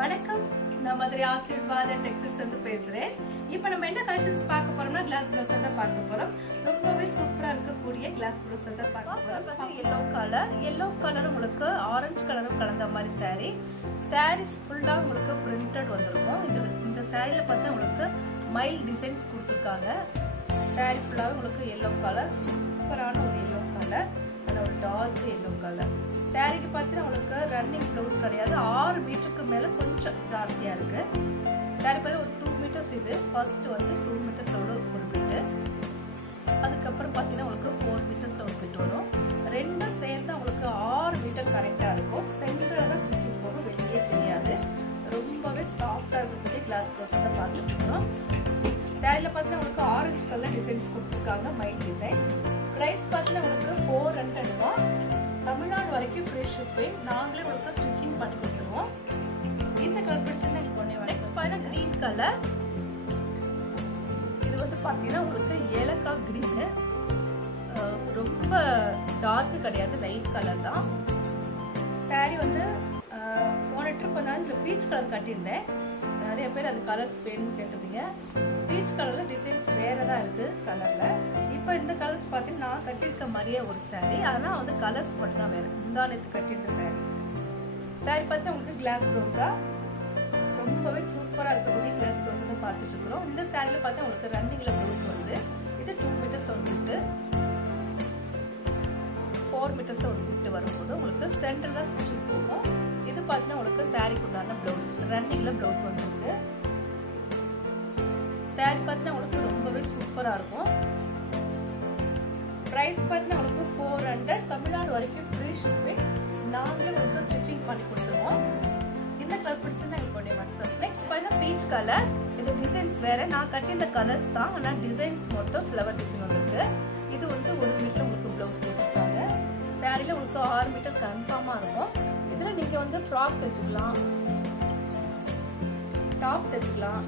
வணக்கம், நான் மதுரை ஆசீர்வாத டெக்ஸஸ் வந்து பேசுறேன். இப்போ நம்ம என்ன கலெக்ஷன்ஸ் பார்க்க போறோம்னா கிளாஸ் ப்ளவுஸ் தான் பார்க்க போறோம். ரொம்பவே சூப்பரா இருக்கக்கூடிய கிளாஸ் ப்ளவுஸ் தான் பார்க்க போறோம். yellow கலர் உங்களுக்கு ஆரஞ்சு கலரும் கலந்த மாதிரி சாரீஸ் ஃபுல்லா உங்களுக்கு பிரிண்டட் வந்திருக்கும். இந்த சாரியில பார்த்தா உங்களுக்கு மைல் டிசைன்ஸ் கொடுத்துருக்காங்க. சாரி ஃபுல்லாவே உங்களுக்கு yellow கலர், சூப்பரான ஒரு yellow கலர், ஒரு டார்க் yellow கலர். சாரிக்கு பார்த்தீங்கன்னா உங்களுக்கு ரன்னிங் ப்ளவுஸ் கிடையாது. 6 மீட்டருக்கு மேல கொஞ்சம் ஜாஸ்தியா இருக்கு. சாரி பார்த்தா ஒரு 2 மீட்டர்ஸ். இது ஃபர்ஸ்ட் வந்து 2 மீட்டர்ஸோட ஒரு பிட்டு, அதுக்கப்புறம் பார்த்தீங்கன்னா உங்களுக்கு 4 மீட்டர்ஸ்ல ஒரு பிட் வரும். ரெண்டும் சேர்ந்து உங்களுக்கு 6 மீட்டர் கரெக்டா இருக்கும். சென்டர்ல தான் ஸ்டிச்சிங் போகும், வெளியே தெரியாது. ரொம்பவே சாஃப்டா இருக்கக்கூடிய கிளாஸ் ப்ளவுஸ் தான் பார்த்துட்டு இருக்கோம். சாரியில பார்த்தீங்கன்னா உங்களுக்கு ஆரஞ்சு கலர் டிசைன்ஸ் கொடுத்துருக்காங்க, மைல் டிசைன். பிரைஸ் பார்த்தீங்கன்னா உங்களுக்கு 400 ரூபா. தமிழ்நாடு வரைக்கும் ஃப்ரீ ஷிப்பிங். நாங்களே உங்களுக்கு ஸ்டிச்சிங் பண்ணி கொடுத்துருவோம். இந்த கலர் பிடிச்சிருந்தா எனக்கு ஒண்ணே வேணும். நெக்ஸ்ட் பாத்தீங்கன்னா கிரீன் கலர். இது வந்து பாத்தீங்கன்னா உங்களுக்கு ஏலக்காய் கிரீன், ரொம்ப டார்க் கிடையாது, லைட் கலர் தான். சாரி வந்து போன ட்ரிப் வந்து இந்த பீச் கலர் கட்டியிருந்தேன். நிறைய பேர் அது கலர்ஸ் வேணும்னு கேட்டிருந்தீங்க. பீச் கலர்ல டிசைன்ஸ் வேறதான் இருக்கு கலர்ல. இப்போ இந்த கலர்ஸ் பார்த்தீங்கன்னா நான் கட்டியிருக்க மாதிரியே ஒரு சாரி, ஆனால் வந்து கலர்ஸ் மட்டும் தான் வேறு. முந்தானத்து கட்டியிருந்த சாரி பார்த்தா உங்களுக்கு கிளாஸ் ப்ளவுஸா ரொம்பவே சூப்பராக இருக்கக்கூடிய கிளாஸ் ப்ளவுஸ் தான் பார்த்துட்டு இருக்கிறோம். இந்த சாரியில் பார்த்தா உங்களுக்கு ரன்னிங்ல ப்ளவுஸ் வருது. இது 2 மீட்டர்ஸ்ல ஒரு பிட்டு, 4 மீட்டர்ஸ்ல ஒரு பிட்டு வரும்போது உங்களுக்கு சென்டர் தான் ஸ்டிச்சிங் போகும். இது பார்த்தீங்கன்னா உங்களுக்கு சாரிக்கு உண்டான ப்ளவுஸ், ரன்னிங்ல ப்ளவுஸ் வந்துருக்கு. சாரி பார்த்தீங்கன்னா உங்களுக்கு ரொம்பவே சூப்பராக இருக்கும். பிரைஸ் பார்த்தீங்கன்னா உங்களுக்கு 400. தமிழ்நாடு வரைக்கும் ஃப்ரீ ஷிப்பிங். நாங்களே உங்களுக்கு ஸ்டிச்சிங் பண்ணி கொடுத்துருவோம். இந்த கலர் பிடிச்சிருந்தா எனக்கு உடனே வாட்ஸ்அப். நெக்ஸ்ட் பார்த்தீங்கன்னா பீச் கலர். இது டிசைன்ஸ் வேற, நான் கட்டி இந்த கலர்ஸ் தான், ஆனால் டிசைன்ஸ் மட்டும் ஃப்ளவர் டிசைன் வந்துருக்கு. இது வந்து 1 மீட்டர் உங்களுக்கு ப்ளவுஸ் கொடுத்துருக்காங்க. சாரியில உங்களுக்கு 6 மீட்டர் கன்ஃபார்மா இருக்கும். இதுல நீங்க வந்து ஃப்ராக் தைச்சுக்கலாம், டாப் தைச்சுக்கலாம்.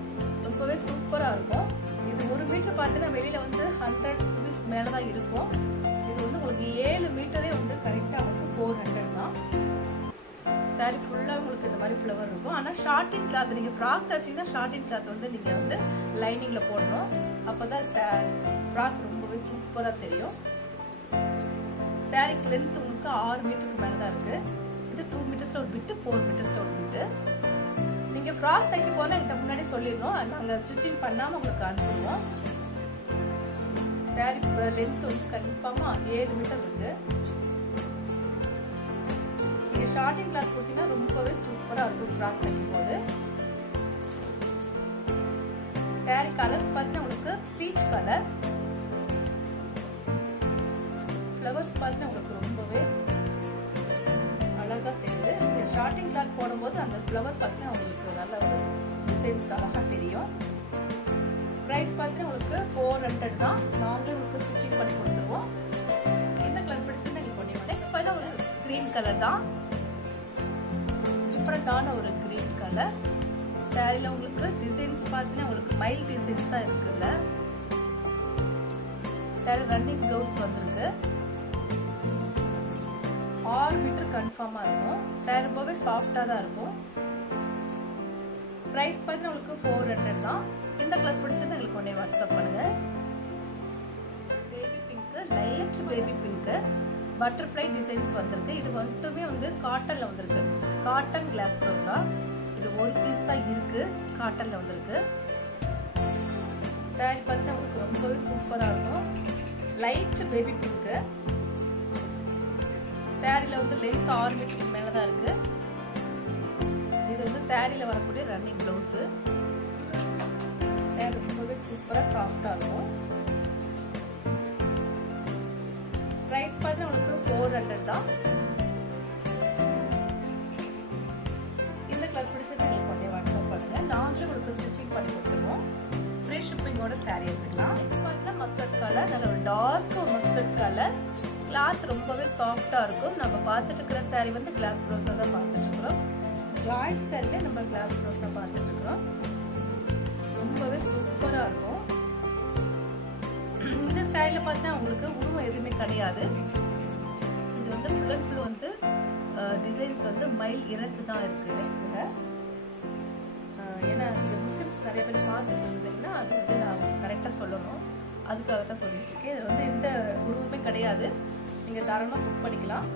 ரொம்பவே சூப்பரா இருக்கும். இது 1 மீட்டர் பார்த்தீங்கன்னா வெளியில வந்து 100 rupees மேலதான் இருக்கும். இது வந்து உங்களுக்கு 7 மீட்டரே வந்து கரெக்டா வந்து 400 தான். சாரி ஃபுல்லா உங்களுக்கு இந்த மாதிரி ஃப்ளவர் இருக்கும். ஆனா ஷார்டின் கிளாத், நீங்க ஃப்ராக் தைச்சீங்கன்னா ஷார்டின் கிளாத் வந்து நீங்க வந்து லைனிங்ல போடணும். அப்பதான் ஃப்ராக் ரொம்பவே சூப்பரா தெரியும். சாரி லென்த் உங்களுக்கு 6 மீட்டருக்கு மேலதான் இருக்கு. இது 2 மீட்டர்ஸ்ல ஒரு பிட்டு, 4 மீட்டர்ஸ்ல ஒரு பிட்டு. நீங்க ஃப்ராக் தைக்க போனா என்கிட்ட முன்னாடி சொல்லிடுறோம், நாங்க ஸ்டிச்சிங் பண்ணாம உங்களுக்கு அனுப்பிடுவோம். சாரி லென்த் வந்து கன்ஃபார்மா 7 மீட்டர் இருக்கு. நீங்க ஷார்டிங் கிளாஸ் போட்டீங்கன்னா ரொம்பவே சூப்பரா இருக்கும் ஃப்ராக் தைக்கும் போது. சாரி கலர்ஸ் பார்த்தீங்கன்னா உங்களுக்கு பீச் கலர், ஃப்ளவர்ஸ் பார்த்தீங்கன்னா உங்களுக்கு ரொம்பவே அழகா தெரியுது. இந்த ஷார்டிங் கிளாத் போடும்போது அந்த ஃப்ளவர் பார்த்தீங்கன்னா உங்களுக்கு நல்ல ஒரு டிசைன்ஸ் அழகா தெரியும். பிரைஸ் பார்த்தீங்கன்னா உங்களுக்கு 400 தான். நாங்களே உங்களுக்கு ஸ்டிச்சிங் பண்ணி கொடுத்துருவோம். இந்த கலர் பிடிச்சிருந்தா நீங்கள் பண்ணிடுவோம். நெக்ஸ்ட் பார்த்தா ஒரு கிரீன் கலர் தான், டிஃப்ரெண்டான ஒரு கிரீன் கலர். சாரியில் உங்களுக்கு டிசைன்ஸ் பார்த்தீங்கன்னா உங்களுக்கு மைல் டிசைன்ஸ் தான் இருக்குல்ல. சாரி ரன்னிங் ப்ளவுஸ் வந்துருக்கு. 6 மீட்டர் கன்ஃபார்மா இருக்கும். சாரி ரொம்பவே சாஃப்டா தான் இருக்கும். பிரைஸ் பார்த்தீங்கன்னா உங்களுக்கு 400 தான். இந்த கலர் பிடிச்சது உங்களுக்கு உடனே வாட்ஸ்அப் பண்ணுங்க. Baby pink, light baby pink, butterfly designs வந்திருக்கு. இது மட்டுமே வந்து காட்டன்ல வந்திருக்கு. காட்டன் கிளாஸ் ப்ளவுஸா. இது ஒரு பீஸ் தான் இருக்கு, காட்டன்ல வந்திருக்கு. சாரி பார்த்தீங்கன்னா உங்களுக்கு ரொம்பவே சூப்பரா இருக்கும். Light baby pink. சாரியில வந்து லென்த் 6 மீட்டருக்கு மேலதான் இருக்கு. இது வந்து சாரியில வரக்கூடிய ரன்னிங் பிளவுஸ். சாரி ரொம்பவே சூப்பரா சாஃப்டா இருக்கும். பிரைஸ் பார்த்தா உங்களுக்கு 400 தான். இந்த கலர் பிடிச்சது உங்களுக்கு உடனே வாட்ஸ்அப் பண்ணுங்க. நாங்களே உங்களுக்கு ஸ்டிச்சிங் பண்ணி கொடுத்துருவோம். ஃப்ரீ ஷிப்பிங்கோட சாரி எடுத்துக்கலாம். பார்த்தா மஸ்டர்ட் கலர், நல்ல ஒரு டார்க் மஸ்டர்ட் கலர். கிளாத் ரொம்பவே சாஃப்டா இருக்கும். நம்ம பார்த்துட்டு இருக்கிற சாரி வந்து கிளாஸ் ப்ளவுஸா தான் பார்த்துட்டு இருக்கிறோம். ஜாயிண்ட் சாரியில நம்ம கிளாஸ் ப்ளவுஸா பார்த்துட்டு இருக்கிறோம். ரொம்பவே சூப்பரா இருக்கும். இந்த சாரியில பார்த்தா உங்களுக்கு உருவம் எதுவுமே கிடையாது. இது வந்து ஃபுல் அண்ட் ஃபுல் வந்து டிசைன்ஸ் வந்து மைல் இறந்து தான் இருக்கு. நிறைய பேர் பார்த்துட்டு இருந்தீங்கன்னா அது வந்து நான் கரெக்டாக சொல்லணும், அதுக்காக தான் சொல்லிட்டு இருக்கேன். இது வந்து எந்த உருவமே கிடையாது, நீங்கள் தாராளமாக புக் பண்ணிக்கலாம்.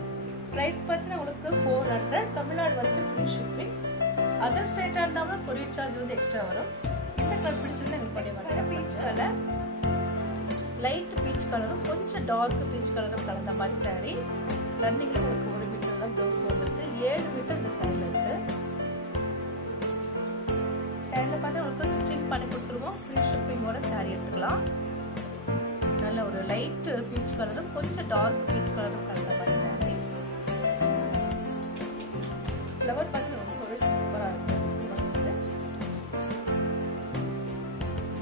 ப்ரைஸ் பார்த்தீங்கன்னா உங்களுக்கு 400, தமிழ்நாடு வரைக்கும் ஃப்ரீ ஷிப்பிங். அதர் ஸ்டேட்டாக இருந்தாலும் கொரியர் சார்ஜ் வந்து எக்ஸ்ட்ரா வரும். இந்த கலர் பிடிச்சிருந்தா எங்களுக்கு பண்ணிடுவாங்க. பீச் கலர், லைட் பீச் கலரும் கொஞ்சம் டார்க் பீச் கலரும் கலந்த மாதிரி சாரீ. ரன்னிங்கில் உங்களுக்கு 1 மீட்டர் தான் ப்ளவுஸ் வந்துருக்கு, 7 மீட்டர் இந்த சாரியில் இருக்குது. சாரியில் பார்த்தா உங்களுக்கு ஸ்டிச்சிங் பண்ணி கொடுத்துருவோம், ஃப்ரீ ஷிப்பிங்கோட சாரீ எடுத்துக்கலாம். நல்ல ஒரு லைட் பீச் கலரும் கொஞ்சம் டார்க் பீச் கலரும் கலந்த மாதிரி சாரீ. ஃப்ளவர் பார்த்து ரொம்பவே சூப்பராக இருக்கும்.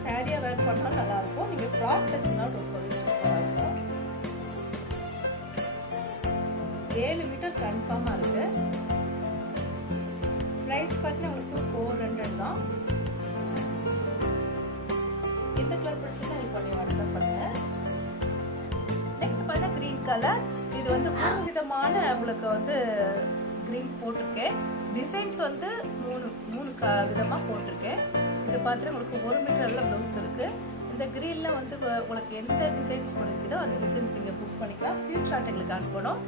சாரியா வேர் பண்ணால் நல்லா இருக்கும், நீங்க ஃப்ராக் தைச்சா ரொம்பவே சூப்பராக இருக்கும். 7 மீட்டர் கன்ஃபார்மாக இருக்கு. ப்ரைஸ் பார்த்தீங்கன்னா உங்களுக்கு 400 தான். இந்த கலர் பிடிச்சா நீங்க கொஞ்சம் வாட்ஸ்அப் பண்ணுங்க. நெக்ஸ்ட் பார்த்தா கிரீன் கலர். இது வந்து 3 விதமான உங்களுக்கு வந்து கிரீன் போட்டிருக்கேன். டிசைன்ஸ் வந்து 3 விதமாக போட்டிருக்கேன். இது பார்த்துட்டு உங்களுக்கு 1 மீட்டரில் ப்ளவுஸ் இருக்கு. இந்த கிரீன்ல வந்து உங்களுக்கு எந்த டிசைன்ஸ் பிடிக்குதோ அந்த டிசைன்ஸ் நீங்கள் புக் பண்ணிக்கலாம். ஸ்க்ரீன்ஷாட் எங்களுக்கு அனுப்பணும்.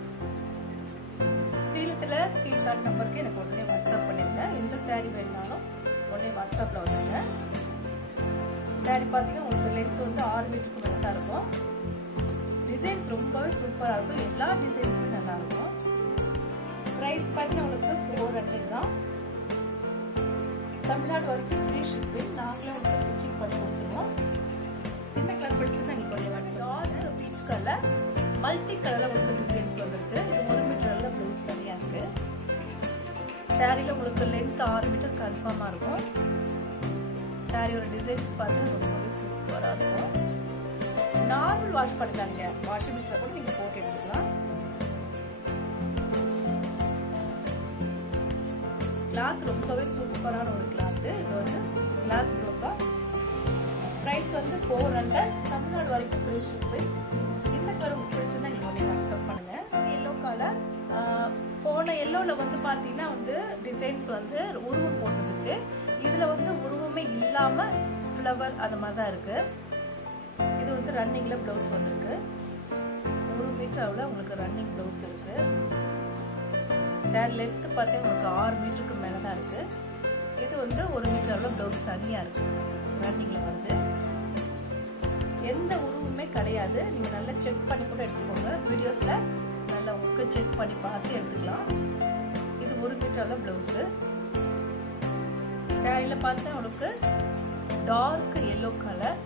ஸ்க்ரீன்ஷாட் நம்பருக்கு எனக்கு உடனே வாட்ஸ்அப் பண்ணிடுங்க. எந்த சாரீ வேணுனாலும் உடனே வாட்ஸ்அப்பில் வந்துடுங்க. சாரீ பார்த்தீங்கன்னா உங்களுக்கு லென்த் வந்து 6 மீட்டருக்கு மேலே தான் இருக்கும். டிசைன்ஸ் ரொம்பவே சூப்பராக இருக்கும், எல்லா டிசைன்ஸுமே நல்லா இருக்கும். ப்ரைஸ் பார்த்தீங்கன்னா உங்களுக்கு 400 தான். தமிழ்நாடு வரைக்கும் ஃப்ரீ ஷிப்பிங், நாங்களே உங்களுக்கு ஸ்டிச்சிங் பண்ணி கொடுத்துருவோம். இந்த கலர் பிடிச்சது எங்களுக்கு கொஞ்சம் வாட்ஸ்அப். பீச் கலர், மல்டி கலரில் உங்களுக்கு டிசைன்ஸ் வந்துருக்கு. இது 1 மீட்டரில் ப்ளவுஸ் தனியாக இருக்கு. சாரியில் உங்களுக்கு லென்த் 6 மீட்டர் கன்ஃபார்மாக இருக்கும். சாரியோட டிசைன்ஸ் பார்த்து ரொம்பவே சூப்பராக இருக்கும். நார்மல் வாஷ் பண்ணிக்காங்க, வாஷிங் மிஷினில் கூட நீங்கள் போட்டு எடுத்துக்கலாம். கிளாத் ரொம்பவே சூப்பரான ஒரு கிளாத். இது வந்து கிளாஸ் ப்ளவுஸா. ப்ரைஸ் வந்து 400, தமிழ்நாடு வரைக்கும் ஃப்ரீ ஷிப்பிங். இந்த கலர் உங்களுக்கு பிடிச்சிருந்தா நீங்கள் உடனே வாட்ஸ்அப் பண்ணுங்க. Yellow colour. போன எல்லோவில் வந்து பார்த்தீங்கன்னா வந்து டிசைன்ஸ் வந்து உருவம் போட்டுருந்துச்சு. இதில் வந்து உருவமே இல்லாமல் ஃப்ளவர் அந்த மாதிரி தான் இருக்கு. இது வந்து ரன்னிங்கில் ப்ளவுஸ் வந்துருக்கு. 1 மீட்டரில் உங்களுக்கு ரன்னிங் ப்ளவுஸ் இருக்கு. சாரி லென்த் பார்த்தீங்கன்னா உங்களுக்கு 6 மீட்டருக்கு மேலே தான் இருக்கு. இது வந்து 1 மீட்டரில் ப்ளவுஸ் தனியாக இருக்கு. ரன்னிங்கில் வந்து எந்த உருவமே கிடையாது. நீங்கள் நல்லா செக் பண்ணி கூட எடுத்துக்கோங்க. வீடியோஸில் நல்லா உங்களுக்கு செக் பண்ணி பார்த்து எடுத்துக்கலாம். இது 1 மீட்டரில் ப்ளவுஸு. சாரியில் பார்த்தா உங்களுக்கு டார்க் எல்லோ கலர்,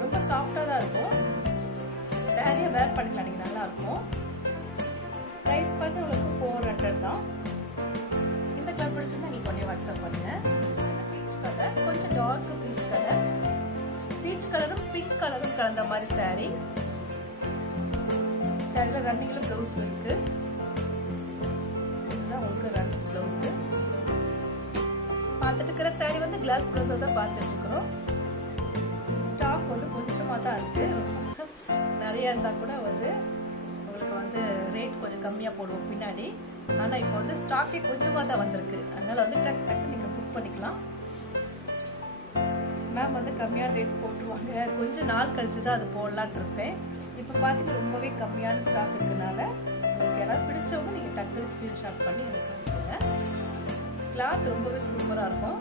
ரொம்ப சாஃப்டாக தான் இருக்கும். சாரியை வேர் பண்ணிக்கலாம், நீங்கள் நல்லா இருக்கும். ப்ரைஸ் பார்த்து உங்களுக்கு 400 தான். இந்த கலர் பிடிச்சிருந்தா நீங்கள் கொஞ்சம் வாட்ஸ்அப் பண்ணுங்க. பீச் கலர், கொஞ்சம் டார்க் பீச் கலர். பீச் கலரும் பிங்க் கலரும் கலந்த மாதிரி சாரீ. சாரியில் ரன்னிங்கில் ப்ளவுஸ் இருக்கு. இதுதான் உங்களுக்கு ரன்னிங் ப்ளவுஸு. பார்த்துட்டு இருக்கிற சாரீ வந்து கிளாஸ் ப்ளவுஸை தான் பார்த்துட்டு இருக்கிறோம். ஸ்டாக் வந்து கொஞ்சமாக தான் இருக்கு. நிறைய இருந்தால் கூட வந்து உங்களுக்கு வந்து ரேட் கொஞ்சம் கம்மியாக போடுவோம் பின்னாடி. ஆனால் இப்போ வந்து ஸ்டாக்கே கொஞ்சமாக தான் வந்திருக்கு. அதனால வந்து டக்கு டக்கு நீங்கள் புக் பண்ணிக்கலாம். மேம் வந்து கம்மியான ரேட் போட்டுருவாங்க, கொஞ்சம் நாள் கழிச்சு தான் அது போடலான்னு இருப்பேன். இப்போ பார்த்தீங்கன்னா ரொம்பவே கம்மியான ஸ்டாக் இருக்கிறதுனால உங்களுக்கு யாராவது பிடிச்சவங்க நீங்கள் டக்குனு ஸ்க்ரீன்ஷாட் பண்ணி எனக்கு அனுப்புங்க. கிளாத் ரொம்பவே சூப்பராக இருக்கும்.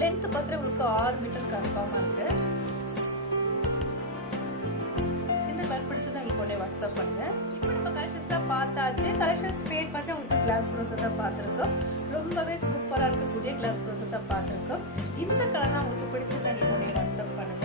லென்த் பார்த்தா உங்களுக்கு 6 மீட்டர் கன்ஃபார்மாக இருக்கு. இந்த கலர் பிடிச்சது உங்களுக்கு உடனே வாட்ஸ்அப் பண்ணுங்க. இப்போ நம்ம கலெக்ஷன்ஸ் தான் பார்த்தாச்சு. கலெக்ஷன்ஸ் பேர் பார்த்து உங்களுக்கு கிளாஸ் ப்ளவுஸை தான் பார்த்துருக்கோம். ரொம்பவே சூப்பராக இருக்கக்கூடிய கிளாஸ் ப்ளவுஸை தான் பார்த்துருக்கோம். இந்த கலர் உங்களுக்கு பிடிச்சது உங்களுக்கு உடனே வாட்ஸ்அப் பண்ணுங்க.